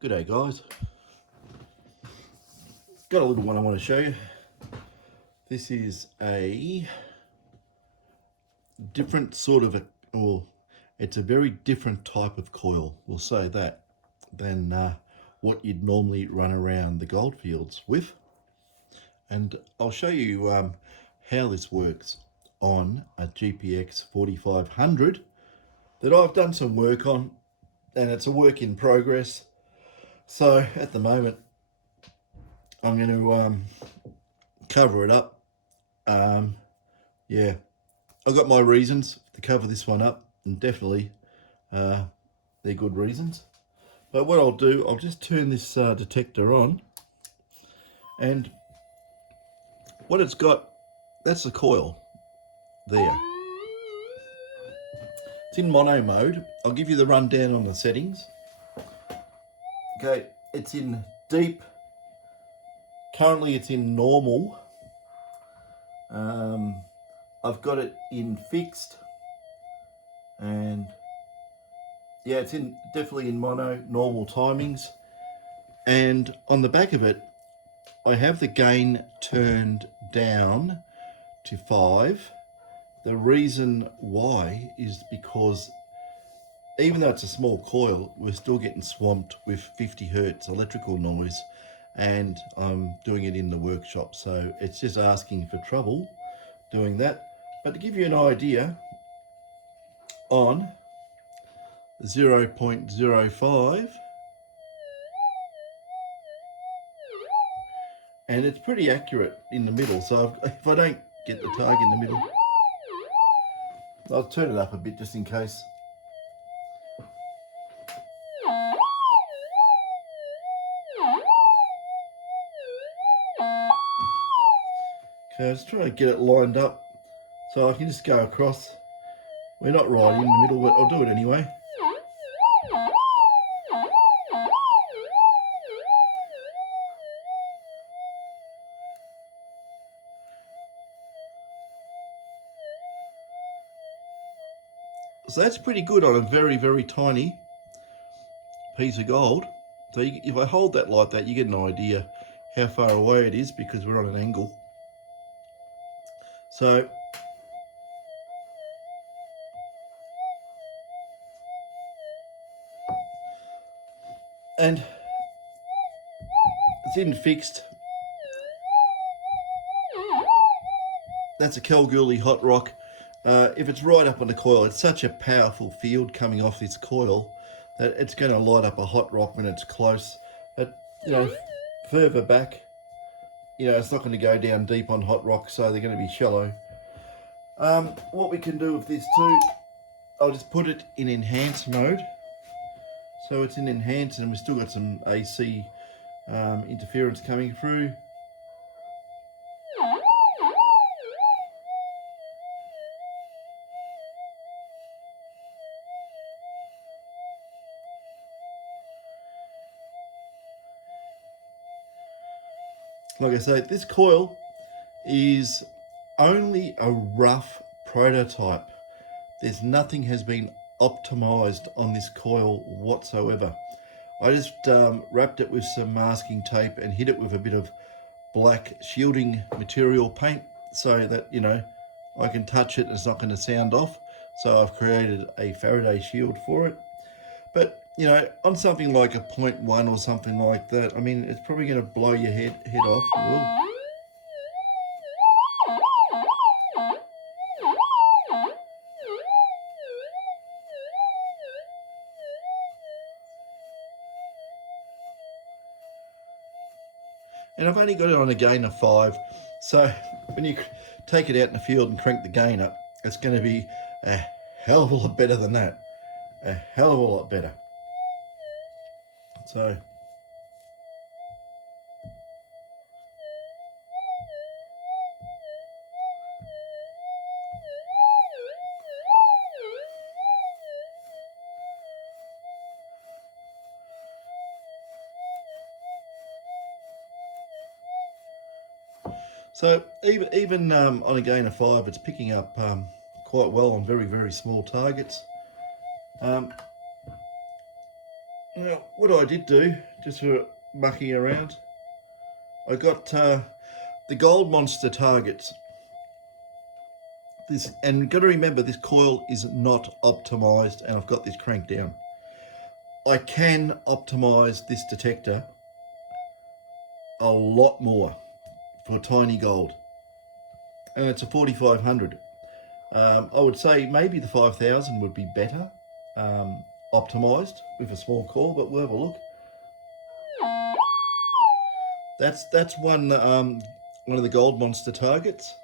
G'day guys, got a little one I want to show you. This is a different sort of it's a very different type of coil, we'll say that, than what you'd normally run around the goldfields with. And I'll show you how this works on a GPX 4500 that I've done some work on, and it's a work in progress. So at the moment, I'm going to cover it up. Yeah, I've got my reasons to cover this one up, and definitely they're good reasons. But what I'll do, I'll just turn this detector on, and what it's got, that's the coil there. It's in mono mode. I'll give you the rundown on the settings. Okay, it's in deep. Currently it's in normal. I've got it in fixed, and yeah, it's definitely in mono, normal timings. And on the back of it, I have the gain turned down to 5. The reason why is because even though it's a small coil, we're still getting swamped with 50 hertz electrical noise, and I'm doing it in the workshop, so it's just asking for trouble doing that. But to give you an idea, on 0.05, and it's pretty accurate in the middle, so if I don't get the target in the middle, I'll turn it up a bit just in case. Okay, I was trying to get it lined up so I can just go across. We're not right in the middle, but I'll do it anyway. So that's pretty good on a very, very tiny piece of gold. So if I hold that like that, you get an idea how far away it is because we're on an angle. So and it's in fixed. That's a Kalgoorlie hot rock. If it's right up on the coil, it's such a powerful field coming off this coil that it's going to light up a hot rock when it's close. But further back, it's not going to go down deep on hot rocks, so they're going to be shallow. What we can do with this too, I'll just put it in enhance mode. So it's in enhance, and we've still got some AC interference coming through. Like I say, this coil is only a rough prototype. There's nothing has been optimized on this coil whatsoever. I just wrapped it with some masking tape and hit it with a bit of black shielding material paint so that I can touch it and it's not going to sound off. So I've created a Faraday shield for it. But on something like a 0.1 or something like that, I mean, it's probably going to blow your head off. Ooh. And I've only got it on a gain of 5, so when you take it out in the field and crank the gain up, it's going to be a hell of a lot better than that. A hell of a lot better. So even on a gain of 5, it's picking up quite well on very, very small targets. Now, what I did do, just for mucking around, I got the gold monster targets. This, and got to remember, this coil is not optimized, and I've got this cranked down. I can optimize this detector a lot more for tiny gold, and it's a 4500. I would say maybe the 5000 would be better optimized with a small coil, but we'll have a look. That's one of the gold monster targets.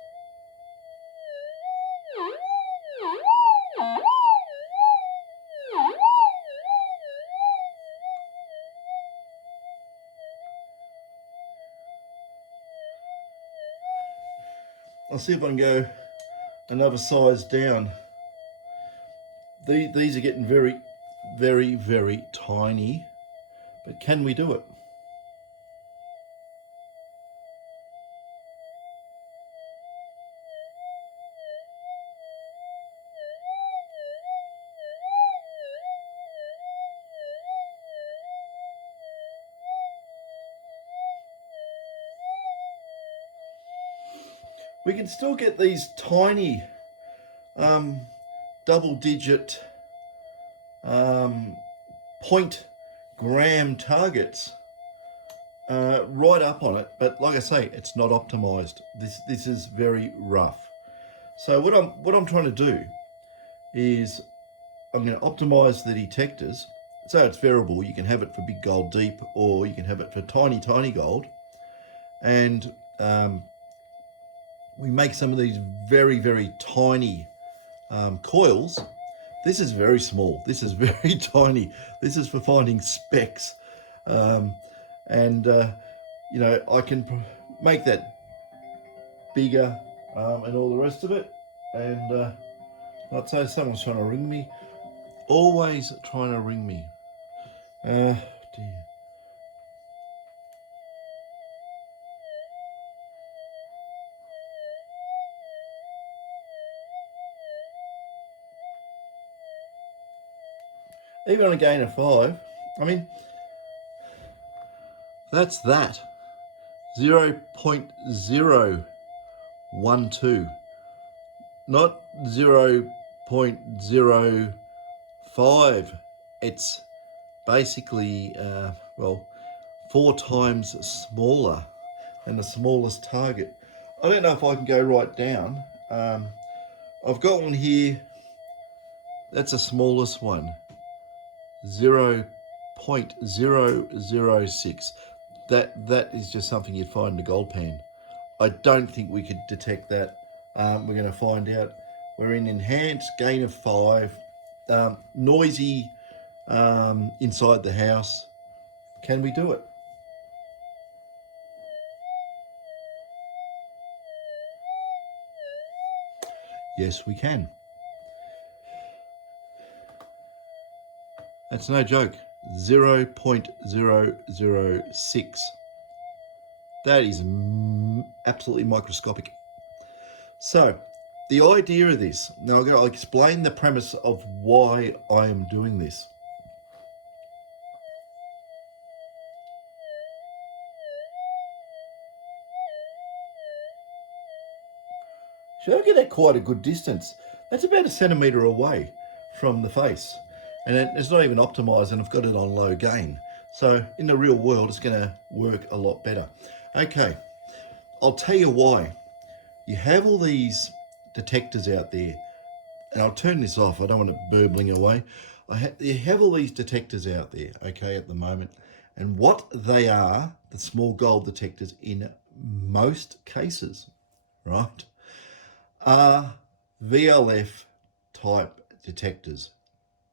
I'll see if I can go another size down. These are getting very, very, very tiny, but can we do it? We can still get these tiny double-digit point gram targets right up on it, but like I say, it's not optimized. This is very rough. So what I'm trying to do is I'm going to optimize the detectors so it's variable. You can have it for big gold deep, or you can have it for tiny gold, and we make some of these very, very tiny coils. This is very small. This is very tiny. This is for finding specks. You know, I can make that bigger and all the rest of it. And I'd say someone's trying to ring me. Always trying to ring me. Dear. Even on a gain of 5, I mean, that's that. 0.012, not 0.05. It's basically, well, 4 times smaller than the smallest target. I don't know if I can go right down. I've got one here. That's the smallest one. 0.006. That is just something you'd find in a gold pan. I don't think we could detect that. We're going to find out. We're in enhanced, gain of 5, noisy inside the house. Can we do it? Yes, we can. That's no joke. 0.006. That is absolutely microscopic. So, the idea of this, now I'll explain the premise of why I am doing this. So I get at quite a good distance. That's about a centimetre away from the face. And it's not even optimized, and I've got it on low gain. So in the real world, it's going to work a lot better. Okay, I'll tell you why. You have all these detectors out there, and I'll turn this off. I don't want it burbling away. You have all these detectors out there, okay, at the moment. And what they are, the small gold detectors in most cases, right, are VLF type detectors.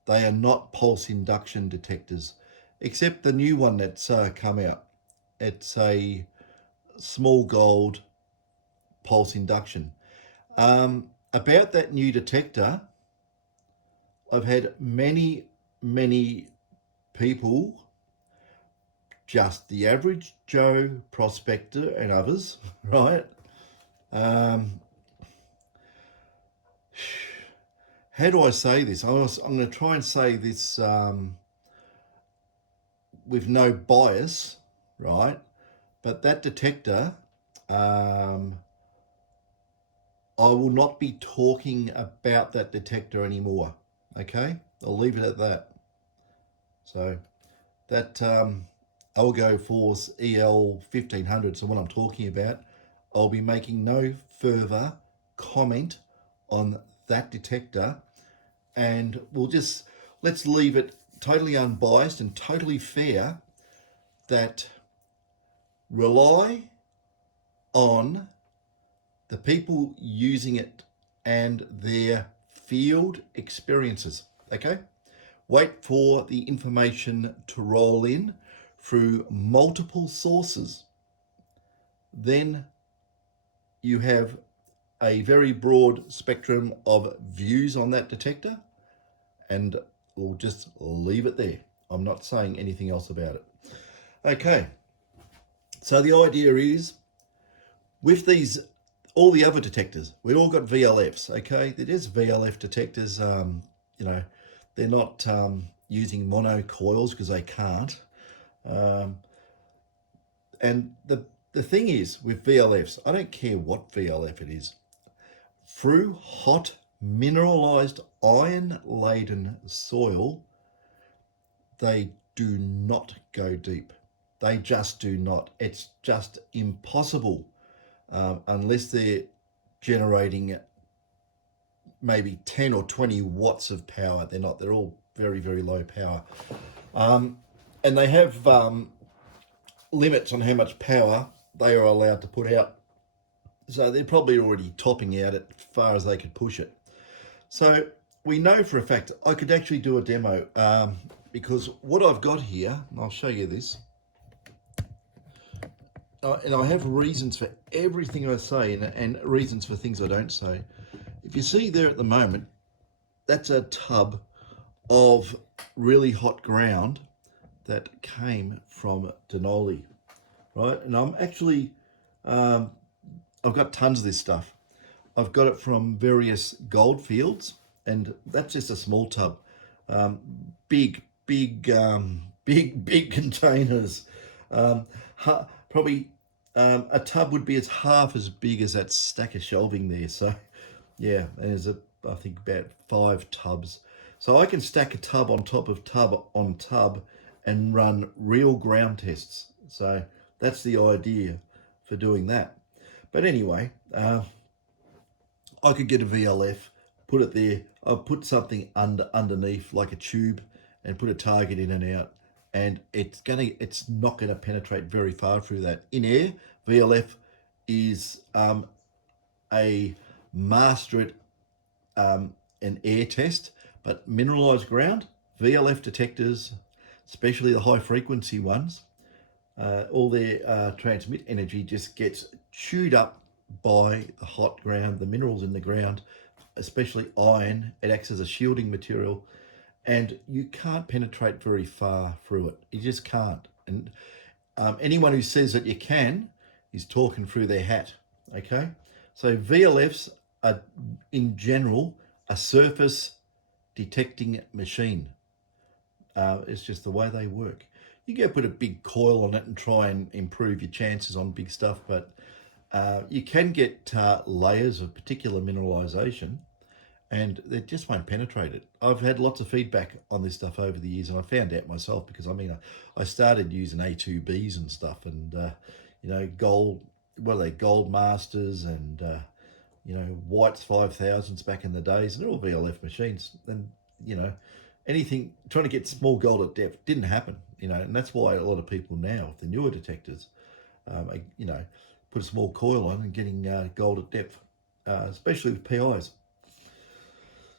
They are not pulse induction detectors, except the new one that's come out. It's a small gold pulse induction. About that new detector, I've had many people, just the average Joe prospector and others, right? How do I say this? I'm going to try and say this with no bias, right? But that detector, I will not be talking about that detector anymore. Okay, I'll leave it at that. So that I'll go for EL 1500. So what I'm talking about, I'll be making no further comment on that detector, and let's leave it totally unbiased and totally fair, that rely on the people using it and their field experiences. Okay, wait for the information to roll in through multiple sources. Then you have a very broad spectrum of views on that detector, and we'll just leave it there. I'm not saying anything else about it. Okay, so the idea is, with all the other detectors, we all got VLFs, okay? They're just VLF detectors. They're not using mono coils because they can't. And the thing is with VLFs, I don't care what VLF it is, through hot mineralized iron-laden soil, they do not go deep. They just do not. It's just impossible, unless they're generating maybe 10 or 20 watts of power. They're not. They're all very, very low power. And they have limits on how much power they are allowed to put out. So they're probably already topping out as far as they could push it. So we know for a fact, I could actually do a demo, because what I've got here, and I'll show you this, and I have reasons for everything I say and reasons for things I don't say. If you see there at the moment, that's a tub of really hot ground that came from Denali, right? And I'm actually, I've got tons of this stuff. I've got it from various gold fields, and that's just a small tub. Big containers. Probably a tub would be half as big as that stack of shelving there. So yeah, there's I think about 5 tubs. So I can stack a tub on top of tub on tub and run real ground tests. So that's the idea for doing that. But anyway, I could get a VLF, put it there. I'll put something underneath, like a tube, and put a target in and out, and it's not gonna penetrate very far through that. In air, VLF is a master at an air test, but mineralized ground, VLF detectors, especially the high frequency ones, all their transmit energy just gets chewed up by the hot ground, the minerals in the ground, especially iron. It acts as a shielding material, and you can't penetrate very far through it. You just can't. And anyone who says that you can is talking through their hat. Okay, so VLFs are, in general, a surface detecting machine. It's just the way they work. You go put a big coil on it and try and improve your chances on big stuff, but you can get layers of particular mineralization, and they just won't penetrate it. I've had lots of feedback on this stuff over the years, and I found out myself because I started using A2Bs and stuff, and gold, gold masters, and White's 5000s back in the days, and they're all VLF machines. And anything trying to get small gold at depth didn't happen. And that's why a lot of people now, the newer detectors, put a small coil on and getting gold at depth, especially with PIs.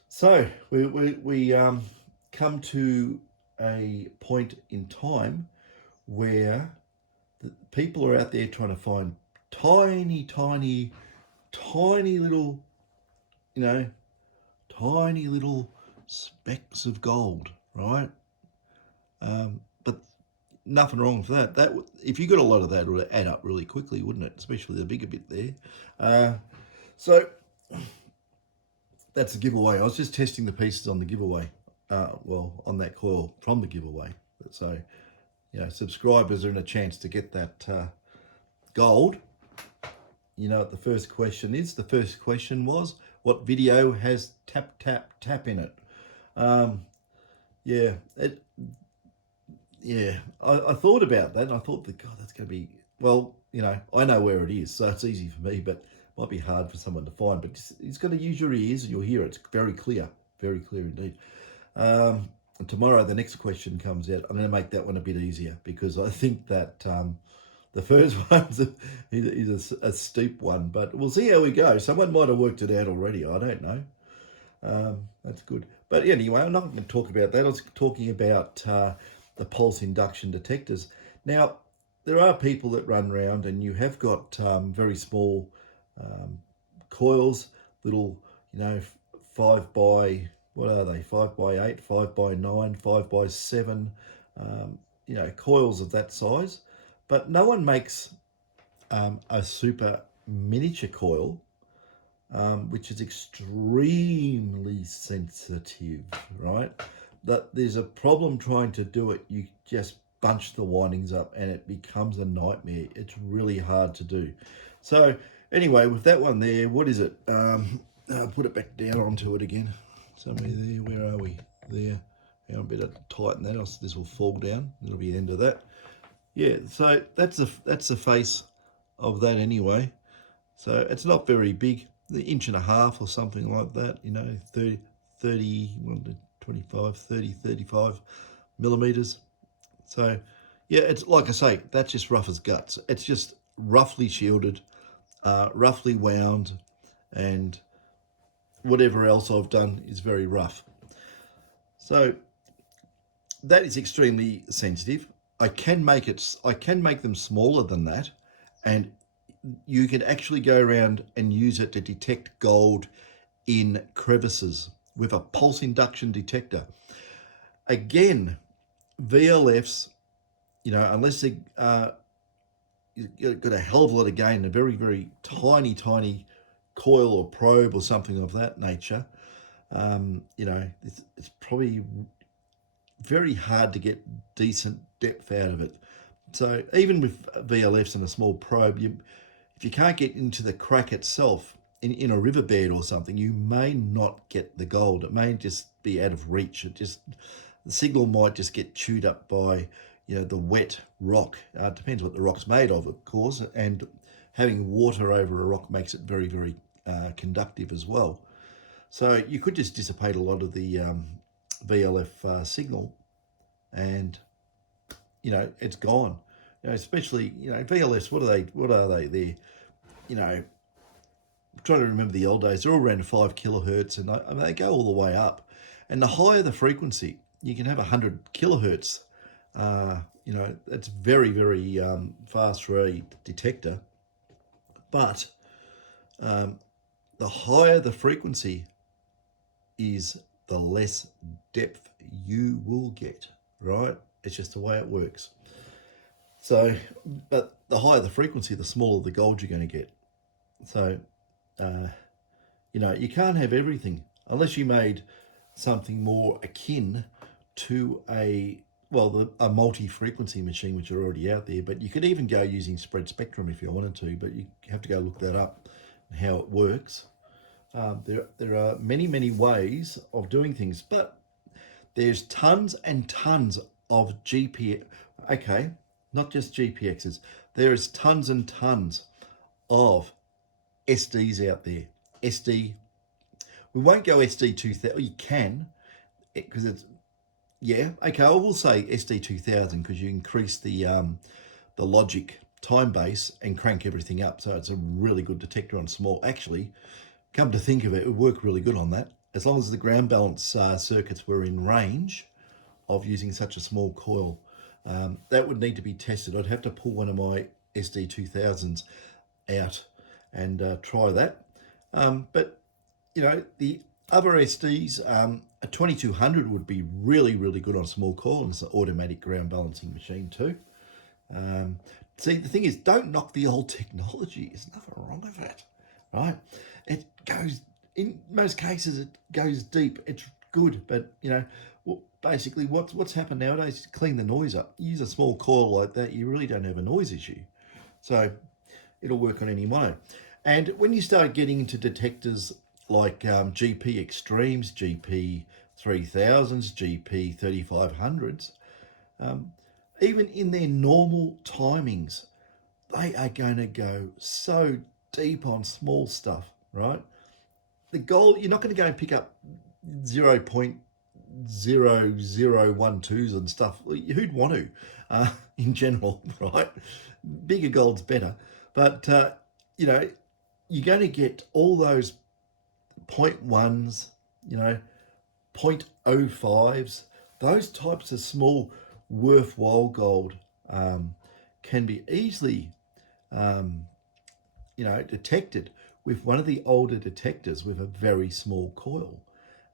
So we come to a point in time where the people are out there trying to find tiny little, tiny little specks of gold, right? But nothing wrong with that. That if you got a lot of that, it would add up really quickly, wouldn't it? Especially the bigger bit there. So that's a giveaway. I was just testing the pieces on the giveaway. On that coil from the giveaway. So subscribers are in a chance to get that gold. You know what the first question is? The first question was, what video has tap, tap, tap in it? Yeah, I thought about that. And I thought, God, that's going to be, well, I know where it is, so it's easy for me, but it might be hard for someone to find. But it's got to use your ears and you'll hear it. It's very clear indeed. And tomorrow, the next question comes out. I'm going to make that one a bit easier because I think that the first one's is a steep one, but we'll see how we go. Someone might have worked it out already. I don't know. That's good. But anyway, I'm not going to talk about that. I was talking about the pulse induction detectors. Now, there are people that run around and you have got very small coils, little, 5 by, what are they? 5 by 8, 5 by 9, 5 by 7, coils of that size. But no one makes a super miniature coil, which is extremely sensitive, right? That there's a problem trying to do it. You just bunch the windings up and it becomes a nightmare. It's really hard to do. So anyway, with that one there, what is it? I'll put it back down onto it again. Somewhere there, where are we? There. I better tighten that, else this will fall down. That'll be the end of that. Yeah, so that's the face of that anyway. So it's not very big, the 1.5 inches or something like that, 25, 30, 35 millimeters. So yeah, it's like I say, that's just rough as guts. It's just roughly shielded, roughly wound, and whatever else I've done is very rough. So that is extremely sensitive. I can make them smaller than that, and you can actually go around and use it to detect gold in crevices with a pulse induction detector. Again, VLFs, unless they you've got a hell of a lot of gain, a very, very tiny coil or probe or something of that nature, it's probably very hard to get decent depth out of it. So even with VLFs and a small probe, if you can't get into the crack itself in a riverbed or something, you may not get the gold. It may just be out of reach. The signal might just get chewed up by the wet rock. It depends what the rock's made of course, and having water over a rock makes it very, very conductive as well. So you could just dissipate a lot of the VLF signal, and it's gone. Especially VLFs. What are they? They're I'm trying to remember the old days. They're all around 5 kilohertz, and they go all the way up. And the higher the frequency, you can have 100 kilohertz. It's very, very fast for a detector. But the higher the frequency is, the less depth you will get, right? It's just the way it works. So, but the higher the frequency, the smaller the gold you're going to get. So, you can't have everything unless you made something more akin to a multi-frequency machine, which are already out there. But you could even go using spread spectrum if you wanted to, but you have to go look that up and how it works. There are many ways of doing things, but there's tons and tons of GPX. Okay, not just GPXs. There is tons and tons of SDs out there. SD. We won't go SD 2000. You can, because it's okay. I will say SD 2000 because you increase the logic time base and crank everything up. So it's a really good detector on small. Actually, come to think of it, it would work really good on that as long as the ground balance circuits were in range of using such a small coil. That would need to be tested. I'd have to pull one of my SD 2000s out and try that. But the other SDs, a 2200 would be really, really good on a small coil, and it's an automatic ground balancing machine too. See, the thing is, don't knock the old technology. There's nothing wrong with it, right? In most cases, it goes deep. It's good, but basically what's happened nowadays is clean the noise up. You use a small coil like that, you really don't have a noise issue. So it'll work on any mono. And when you start getting into detectors like GP Extremes, GP 3000s, GP 3500s, even in their normal timings, they are going to go so deep on small stuff, right? The goal, you're not going to go and pick up 0.0012s and stuff. Who'd want to, in general, right? Bigger gold's better. But, you know, you're going to get all those 0.1s, you know, 0.05s, those types of small worthwhile gold can be easily, you know, detected with one of the older detectors with a very small coil.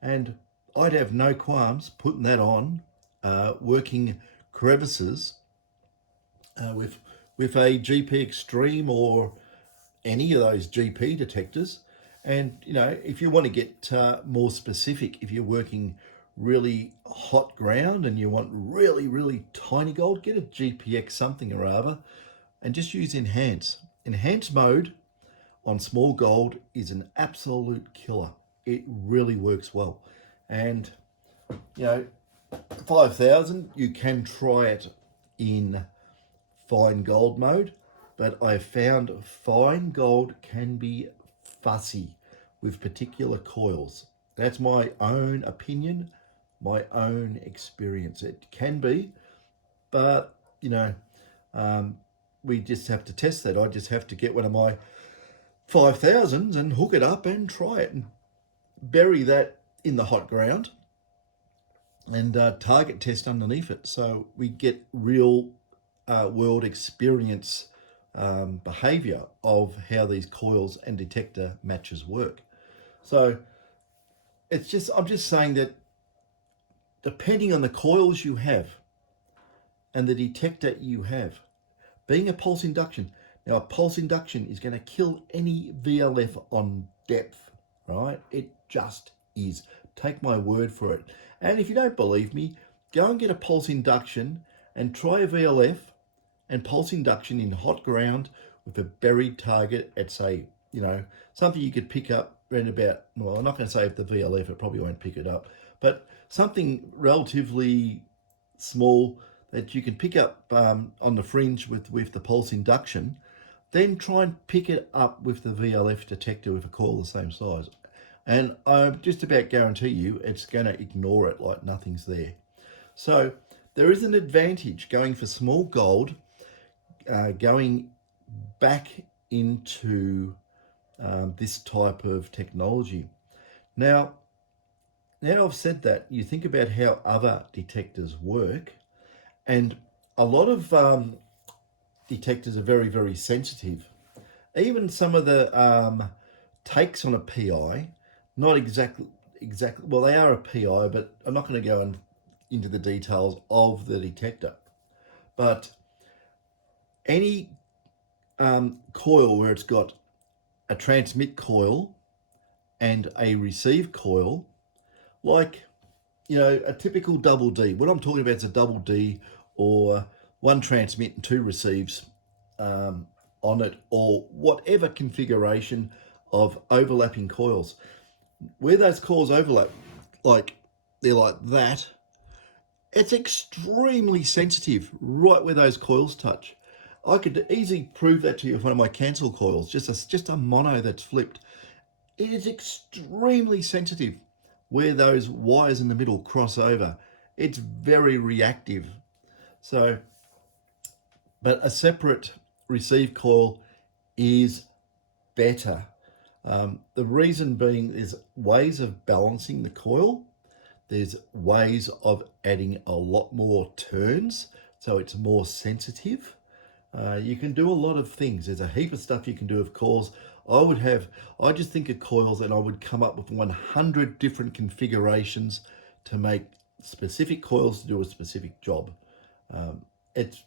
And I'd have no qualms putting that on, working crevices with a GP Extreme or any of those GP detectors. And, you know, if you want to get more specific, if you're working really hot ground and you want really, really tiny gold, get a GPX something or other and just use enhance. Enhance mode on small gold is an absolute killer. It really works well. And, you know, 5000, you can try it in fine gold mode, but I've found fine gold can be fussy with particular coils. That's my own opinion, my own experience. It can be, but, you know, we just have to test that. I just have to get one of my 5000s and hook it up and try it and bury that in the hot ground and target test underneath it, so we get real world experience behavior of how these coils and detector matches work. So it's just, I'm just saying that depending on the coils you have and the detector you have, being a pulse induction, now a pulse induction is going to kill any VLF on depth, right? It just is. Take my word for it. And if you don't believe me, go and get a pulse induction and try a VLF and pulse induction in hot ground with a buried target at, say, you know, something you could pick up around about, well, I'm not going to say if the VLF, it probably won't pick it up, but something relatively small that you can pick up on the fringe with the pulse induction, then try and pick it up with the VLF detector with a coil the same size. And I just about guarantee you it's going to ignore it like nothing's there. So there is an advantage going for small gold, going back into this type of technology. Now I've said that, you think about how other detectors work, and a lot of detectors are very, very sensitive. Even some of the takes on a PI, not exactly, well, they are a PI, but I'm not going to go into the details of the detector. But any coil where it's got a transmit coil and a receive coil, like, you know, a typical double D. What I'm talking about is a double D, or one transmit and two receives on it, or whatever configuration of overlapping coils. Where those coils overlap, like they're like that, it's extremely sensitive right where those coils touch. I could easily prove that to you with one of my cancel coils, just a mono that's flipped. It is extremely sensitive where those wires in the middle cross over. It's very reactive. So, but a separate receive coil is better. The reason being, there's ways of balancing the coil. There's ways of adding a lot more turns, so it's more sensitive. You can do a lot of things. There's a heap of stuff you can do with coils. I just think of coils and I would come up with 100 different configurations to make specific coils to do a specific job. It's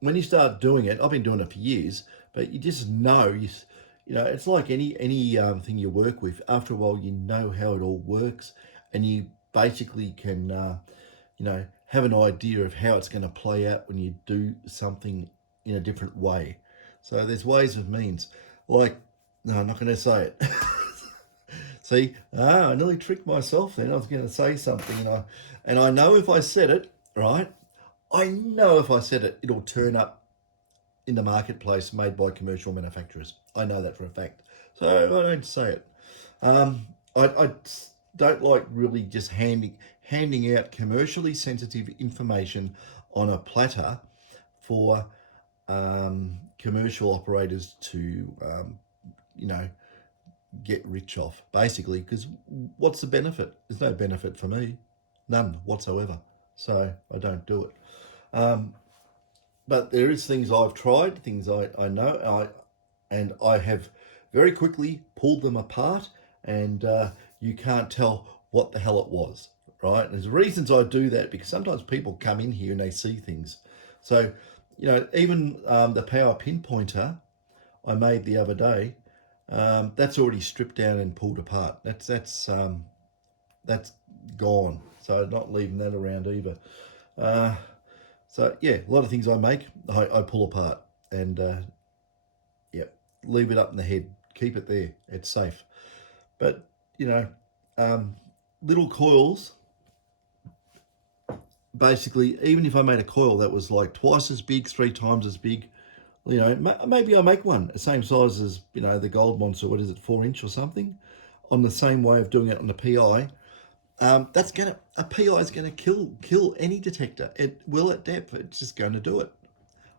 when you start doing it, I've been doing it for years, but you just know, you know, it's like any thing you work with. After a while, you know how it all works, and you basically can, you have an idea of how it's going to play out when you do something in a different way. So there's ways of means. Like, no, I'm not going to say it. See, I nearly tricked myself then. I was going to say something, and I know if I said it, right, I know if I said it, it'll turn up in the marketplace made by commercial manufacturers. I know that for a fact. So I don't say it. I don't like really just handing out commercially sensitive information on a platter for commercial operators to, get rich off, basically, because what's the benefit? There's no benefit for me, none whatsoever. So I don't do it. But there is things I've tried, things I know, and I have very quickly pulled them apart, and you can't tell what the hell it was, right? And there's reasons I do that, because sometimes people come in here and they see things. So, even the power pinpointer I made the other day, that's already stripped down and pulled apart. That's gone. So I'm not leaving that around either. So yeah, a lot of things I make, I pull apart, and leave it up in the head. Keep it there. It's safe. But little coils. Basically, even if I made a coil that was like twice as big, 3 times as big, maybe I make one the same size as the Gold Monster. What is it, 4-inch or something? On the same way of doing it on the PI. A PI is gonna kill any detector. It will at depth. It's just going to do it.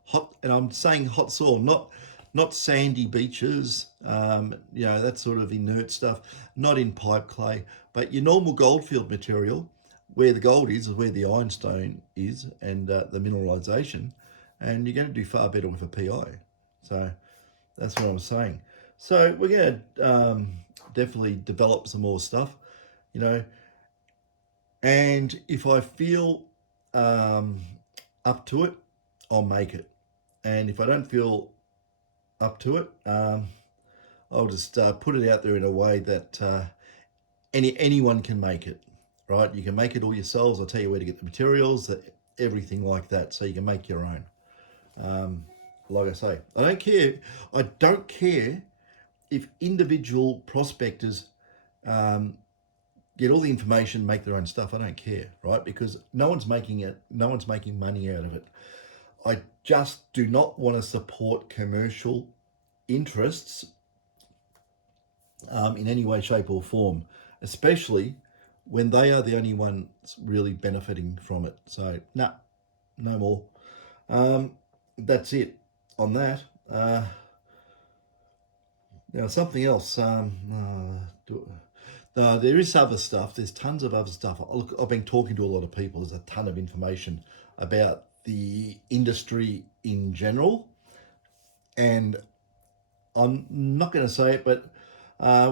Hot, and I'm saying hot soil, not sandy beaches. That sort of inert stuff. Not in pipe clay, but your normal goldfield material, where the gold is where the ironstone is, and the mineralization, and you're going to do far better with a PI. So that's what I'm saying. So we're going to definitely develop some more stuff, and if I feel up to it, I'll make it. And if I don't feel up to it, I'll just put it out there in a way that anyone can make it, right? You can make it all yourselves. I'll tell you where to get the materials, everything like that, so you can make your own. Like I say, I don't care if individual prospectors get all the information, make their own stuff. I don't care, right? Because no one's making money out of it. I just do not want to support commercial interests in any way, shape or form, especially when they are the only ones really benefiting from it. So no more. That's it on that. Now something else. There is other stuff. There's tons of other stuff. Look, I've been talking to a lot of people. There's a ton of information about the industry in general, and I'm not going to say it, but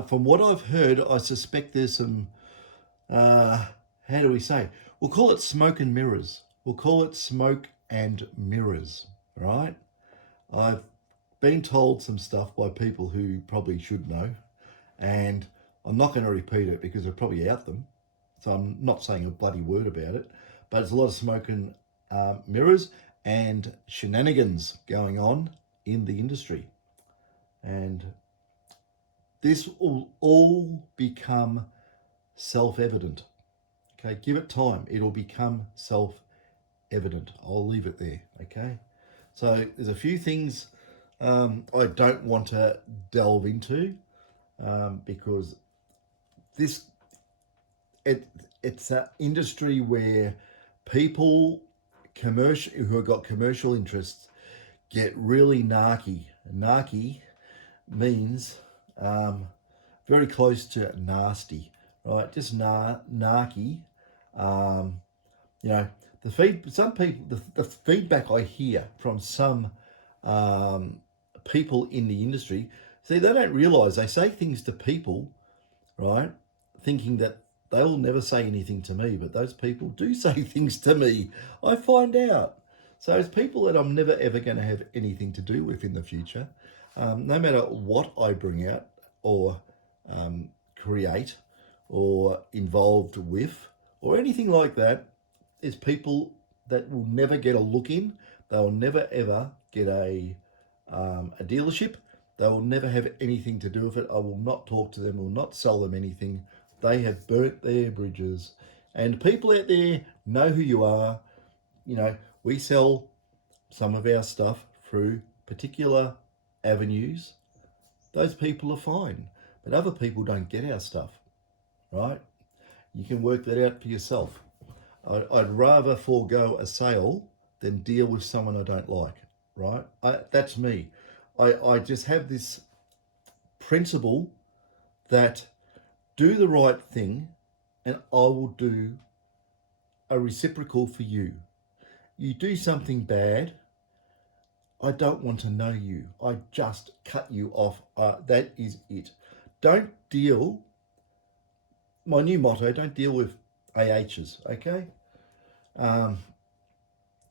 from what I've heard, I suspect there's some, how do we say? We'll call it smoke and mirrors. We'll call it smoke and mirrors, right? I've been told some stuff by people who probably should know, and I'm not going to repeat it because I've probably out them. So I'm not saying a bloody word about it, but it's a lot of smoke and mirrors and shenanigans going on in the industry. And this will all become self-evident. Okay, give it time. It'll become self-evident. I'll leave it there, okay? So there's a few things I don't want to delve into because it's an industry where people who have got commercial interests get really narky. Narky means very close to nasty, right? Just narky. The feedback I hear from some people in the industry, see, they don't realise they say things to people, right, thinking that they'll never say anything to me, but those people do say things to me. I find out. So it's people that I'm never ever going to have anything to do with in the future, no matter what I bring out or create or involved with or anything like that. is people that will never get a look in. They will never ever get a dealership. They will never have anything to do with it. I will not talk to them, will not sell them anything. They have burnt their bridges. And people out there know who you are. You know, we sell some of our stuff through particular avenues. Those people are fine, but other people don't get our stuff, right? You can work that out for yourself. I'd rather forego a sale than deal with someone I don't like, right? That's me. I just have this principle that do the right thing and I will do a reciprocal for you. You do something bad, I don't want to know you. I just cut you off. That is it. Don't deal, my new motto, don't deal with AHs, okay?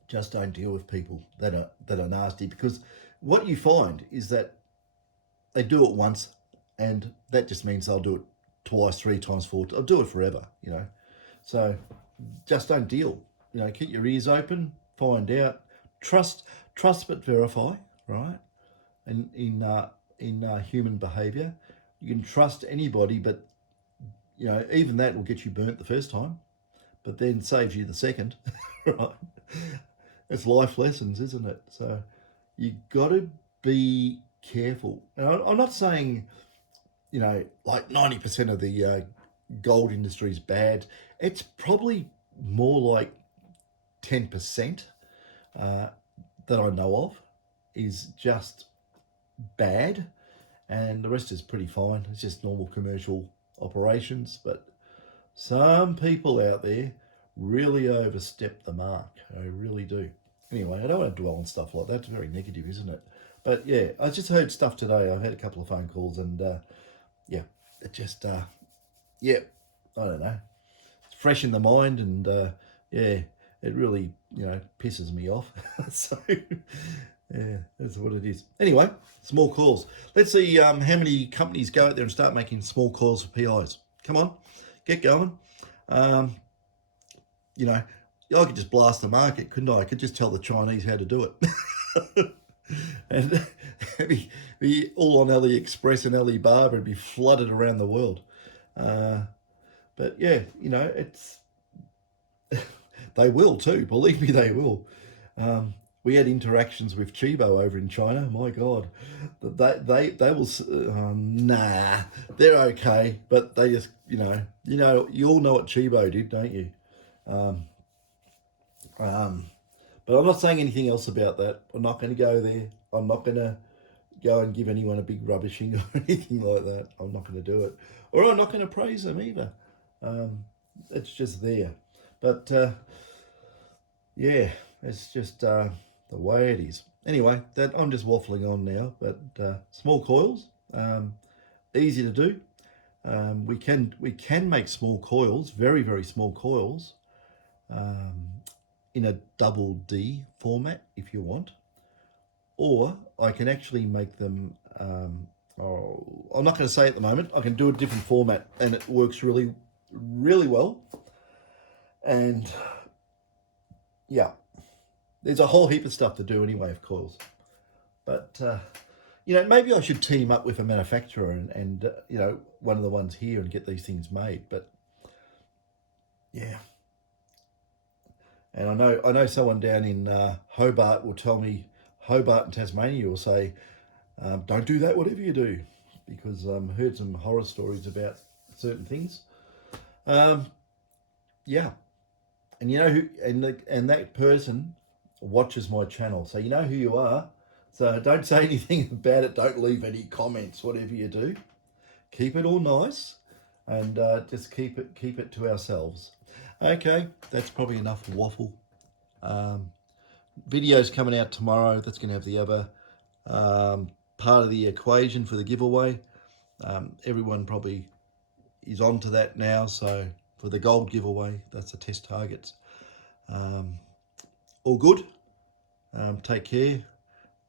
Just don't deal with people that are nasty, because what you find is that they do it once and that just means they'll do it twice, 3 times, 4. I'll do it forever, you know. So just don't deal. You know, keep your ears open, find out, trust but verify, right? And in human behaviour, you can trust anybody, but you know, even that will get you burnt the first time, but then saves you the second, right? It's life lessons, isn't it? So you got to be careful. And I'm not saying, you know, like 90% of the gold industry is bad. It's probably more like 10% that I know of is just bad, and the rest is pretty fine. It's just normal commercial operations, but some people out there really overstep the mark. I really do. Anyway, I don't want to dwell on stuff like that. It's very negative, isn't it? But yeah, I just heard stuff today. I've had a couple of phone calls, and yeah, it just yeah, I don't know. It's fresh in the mind, and yeah, it really, you know, pisses me off. So yeah, that's what it is. Anyway, small coils. Let's see how many companies go out there and start making small coils for PIs. Come on, get going. You know, I could just blast the market, couldn't I? I could just tell the Chinese how to do it. And be all on AliExpress and Alibaba and be flooded around the world. But yeah, you know, it's they will too. Believe me, they will. We had interactions with Chibo over in China. My God, they will. Nah, they're okay, but they just, you all know what Chibo did, don't you? But I'm not saying anything else about that. I'm not going to go there. I'm not going to go and give anyone a big rubbishing or anything like that. I'm not going to do it, or I'm not going to praise them either. It's just there. But yeah, it's just the way it is. Anyway, that I'm just waffling on now. But small coils, easy to do. We can make small coils, very, very small coils, in a double D format if you want, or I can actually make them. I'm not going to say at the moment. I can do a different format, and it works really, really well. And yeah, there's a whole heap of stuff to do anyway of coils. But maybe I should team up with a manufacturer and one of the ones here and get these things made. But yeah. And I know someone down in Hobart will tell me, Hobart in Tasmania will say, don't do that, whatever you do, because I've heard some horror stories about certain things. Yeah, and you know who, and that person watches my channel, so you know who you are. So don't say anything about it. Don't leave any comments. Whatever you do, keep it all nice, and just keep it to ourselves. Okay, that's probably enough waffle. Video's coming out tomorrow. That's going to have the other part of the equation for the giveaway. Everyone probably is on to that now. So for the gold giveaway, that's the test targets. All good. Take care.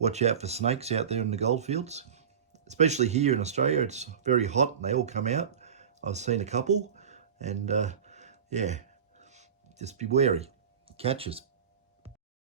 Watch out for snakes out there in the gold fields, especially here in Australia. It's very hot and they all come out. I've seen a couple, and yeah, just be wary. Catches.